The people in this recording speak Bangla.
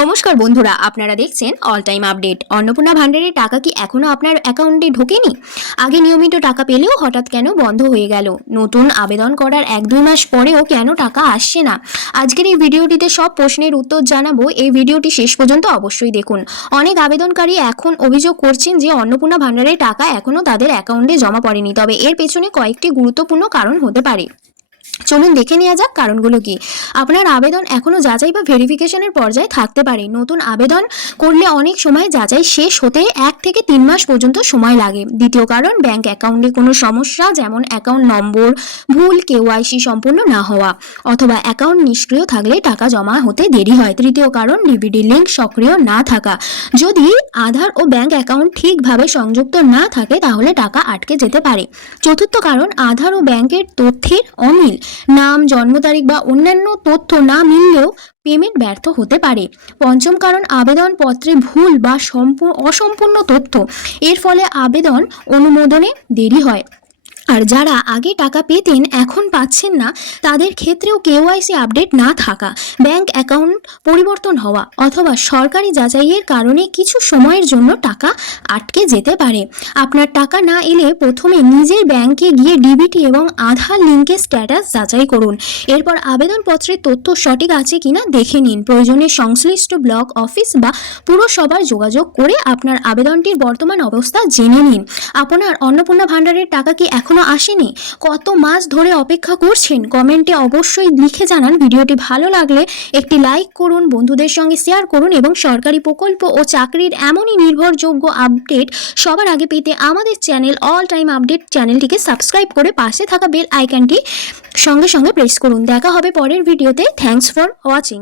নমস্কার বন্ধুরা, আপনারা দেখছেন অল টাইম আপডেট। অন্নপূর্ণা ভান্ডারের টাকা কি এখনো আপনার অ্যাকাউন্টে ঢোকেনি? আগে নিয়মিত টাকা পেলেও হঠাৎ কেন বন্ধ হয়ে গেল? নতুন আবেদন করার 1-2 মাস পরেও কেন টাকা আসছে না? আজকের এই ভিডিওটিতে সব প্রশ্নের উত্তর জানাবো। এই ভিডিওটি শেষ পর্যন্ত অবশ্যই দেখুন। অনেক আবেদনকারী এখন অভিযোগ করছেন যে অন্নপূর্ণা ভান্ডারের টাকা এখনো তাদের অ্যাকাউন্টে জমা পড়েনি, তবে এর পেছনে কয়েকটি গুরুত্বপূর্ণ কারণ হতে পারে। চলুন দেখে নেওয়া যাক কারণগুলো কি। আপনার আবেদন এখনো যাচাই বা ভেরিফিকেশনের পর্যায়ে থাকতে পারে। নতুন আবেদন করলে অনেক সময় যাচাই শেষ হতে 1 থেকে 3 মাস পর্যন্ত সময় লাগে। দ্বিতীয় কারণ, ব্যাংক অ্যাকাউন্টে কোনো সমস্যা, যেমন অ্যাকাউন্ট নম্বর ভুল, কেওয়াইসি সম্পূর্ণ না হওয়া, অথবা অ্যাকাউন্ট নিষ্ক্রিয় থাকলে টাকা জমা হতে দেরি হয়। তৃতীয় কারণ, ডিবিটি লিঙ্ক সক্রিয় না থাকা। যদি আধার ও ব্যাংক অ্যাকাউন্ট ঠিকভাবে সংযুক্ত না থাকে তাহলে টাকা আটকে যেতে পারে। চতুর্থ কারণ, আধার ও ব্যাংকের তথ্যের অমিল, নাম, জন্ম তারিখ বা অন্যান্য তথ্য না মিললেও পেমেন্ট ব্যর্থ হতে পারে। পঞ্চম কারণ, আবেদনপত্রে ভুল বা অসম্পূর্ণ তথ্য, এর ফলে আবেদন অনুমোদনে দেরি হয়। আর যারা আগে টাকা পেতেন এখন পাচ্ছেন না, তাদের ক্ষেত্রেও কেওয়াইসি আপডেট না থাকা, ব্যাংক অ্যাকাউন্ট পরিবর্তন হওয়া অথবা সরকারি যাচাইয়ের কারণে কিছু সময়ের জন্য টাকা আটকে যেতে পারে। আপনার টাকা না এলে প্রথমে নিজের ব্যাংকে গিয়ে ডিবিটি এবং আধার লিঙ্কের স্ট্যাটাস যাচাই করুন। এরপর আবেদনপত্রের তথ্য সঠিক আছে কিনা দেখে নিন। প্রয়োজনে সংশ্লিষ্ট ব্লক অফিস বা পুরসভার যোগাযোগ করে আপনার আবেদনটির বর্তমান অবস্থা জেনে নিন। আপনার অন্নপূর্ণা ভান্ডারের টাকা কি এখনো আসেনি? কত মাস ধরে অপেক্ষা করছেন? কমেন্টে অবশ্যই লিখে জানান। ভিডিওটি ভালো লাগলে একটি লাইক করুন, বন্ধুদের সঙ্গে শেয়ার করুন এবং সরকারি প্রকল্প ও চাকরির এমনই নির্ভরযোগ্য আপডেট সবার আগে পেতে আমাদের চ্যানেল অল টাইম আপডেট চ্যানেলটিকে সাবস্ক্রাইব করে পাশে থাকা বেল আইকনটি সঙ্গে সঙ্গে প্রেস করুন। দেখা হবে পরের ভিডিওতে। Thanks for watching.